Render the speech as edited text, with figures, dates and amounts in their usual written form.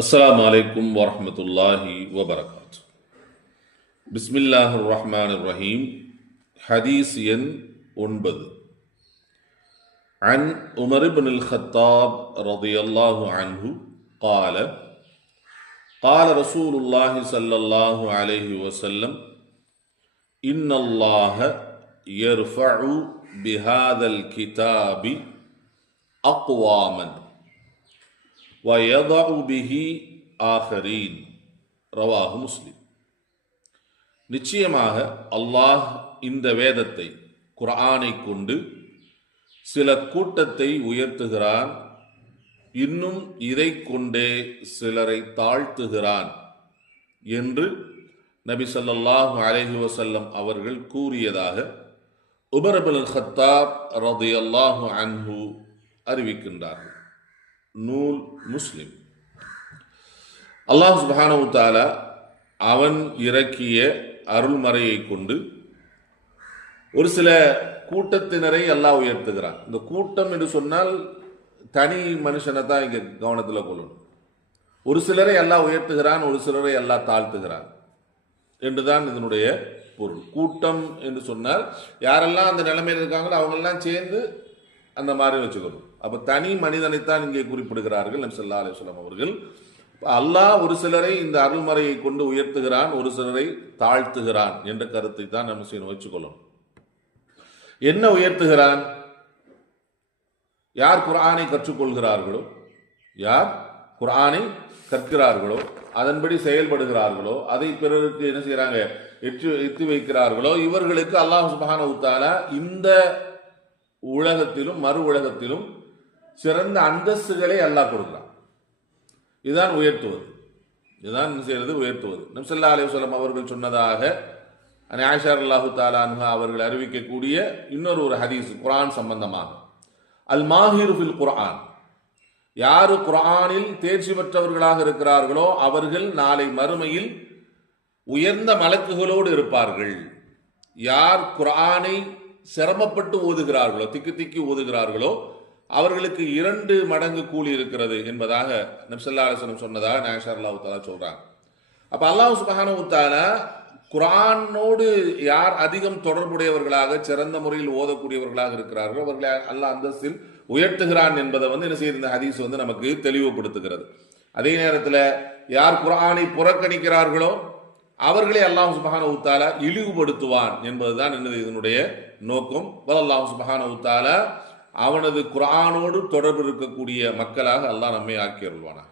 அஸ்ஸலாமு அலைக்கும் வரஹ்மத்துல்லாஹி வபரகாத்து. பிஸ்மில்லாஹிர் ரஹ்மானிர் ரஹீம். ஹதீஸ் எண் 9. عن عمر بن الخطاب رضي الله عنه قال قال رسول الله صلى الله عليه وسلم إن الله يرفع بهذا الكتاب أقواما وَيَضَعُ بِهِ آخَرِينَ ரவாஹு முஸ்லிம். நிச்சயமாக அல்லாஹ் இந்த வேதத்தை குர்ஆனை கொண்டு சில கூட்டத்தை உயர்த்துகிறான், இன்னும் இதை கொண்டே சிலரை தாழ்த்துகிறான் என்று நபி ஸல்லல்லாஹு அலைஹி வஸல்லம் அவர்கள் கூறியதாக உமர் இப்னுல் கத்தாப் ரலியல்லாஹு அன்ஹு அறிவிக்கின்றார்கள். நூல் முஸ்லிம். அல்லாஹ் சுப்ஹானஹு வ தஆலா அவன் இறக்கிய அருள்மறையை கொண்டு ஒரு சில கூட்டத்தினரை அல்லாஹ் உயர்த்துகிறான். இந்த கூட்டம் என்று சொன்னால் தனி மனுஷனை தான் இங்க கவனத்தில் கொள்ளணும். ஒரு சிலரை அல்லாஹ் உயர்த்துகிறான், ஒரு சிலரை அல்லாஹ் தாழ்த்துகிறான் என்றுதான் இதனுடைய பொருள். கூட்டம் என்று சொன்னால் யாரெல்லாம் அந்த நிலைமையில் இருக்காங்களோ அவங்கெல்லாம் சேர்ந்து அந்த மாதிரி வச்சுக்கணும். அப்ப தனி மனிதனைத்தான் இங்கே குறிப்பிடுகிறார்கள் நபி ஸல்லல்லாஹு அலைஹி வஸல்லம் அவர்கள். அல்லாஹ் ஒரு சிலரை இந்த அருள்மறையை கொண்டு உயர்த்துகிறான், ஒரு சிலரை தாழ்த்துகிறான் என்ற கருத்தை தான் நம்ம வச்சுக்கொள்ளணும். என்ன உயர்த்துகிறான்? யார் குர்ஆனை கற்றுக்கொள்கிறார்களோ, யார் குர்ஆனை கற்கிறார்களோ, அதன்படி செயல்படுகிறார்களோ, அதை பிறருக்கு என்ன செய்யறாங்க, எத்தி வைக்கிறார்களோ, இவர்களுக்கு அல்லாஹ் சுப்ஹானஹு வ தஆலா இந்த உலகத்திலும் மறு உலகத்திலும் சிறந்த அந்தஸ்துகளை அல்லாஹ் கொடுக்கிறான். இதுதான் உயர்த்துவது, இதுதான் செய்யறது உயர்த்துவது. நபி ஸல்லல்லாஹு அலைஹி வஸல்லம் அவர்கள் சொன்னதாக ஆயிஷா ரலியல்லாஹு தஆலா அன்ஹா அவர்கள் அறிவிக்கக்கூடிய இன்னொரு ஹதீஸ் குர்ஆன் சம்பந்தமாக, அல் மாஹிரு ஃபில் குர்ஆன், யாரு குர்ஆனில் தேர்ச்சி பெற்றவர்களாக இருக்கிறார்களோ அவர்கள் நாளை மறுமையில் உயர்ந்த மலக்குகளோடு இருப்பார்கள். யார் குர்ஆனை சிரமப்பட்டு ஓதுகிறார்களோ, திக்கி திக்கி ஓதுகிறார்களோ அவர்களுக்கு 2 மடங்கு கூலி இருக்கிறது என்பதாக நபி ஸல்லல்லாஹு அலைஹி வஸல்லம் சொன்னதாக ஆயிஷா ரலியல்லாஹு தஆலா சொல்றாங்க. அப்ப அல்லாஹ் சுப்ஹானஹு வ தஆலா குர்ஆனோடு யார் அதிகம் தொடர்புடையவர்களாக சிறந்த முறையில் ஓதக்கூடியவர்களாக இருக்கிறார்களோ அவர்களை அல்லாஹ் அந்தஸ்தில் உயர்த்துகிறான் என்பதை என்ன செய்யுது இந்த ஹதீஸ் நமக்கு தெளிவுபடுத்துகிறது. அதே நேரத்தில் யார் குர்ஆனை புறக்கணிக்கிறார்களோ அவர்களை அல்லாஹ் சுப்ஹானஹு வ தஆலா இழிவுபடுத்துவான் என்பதுதான் என்னது இதனுடைய நோக்கம். அல்லாஹ் சுப்ஹானஹு வ தஆலா அவனது குர்ஆனோடு தொடர்பு இருக்கக்கூடிய மக்களாக அல்லாஹ் நம்மை ஆக்கி அருள்வானாக.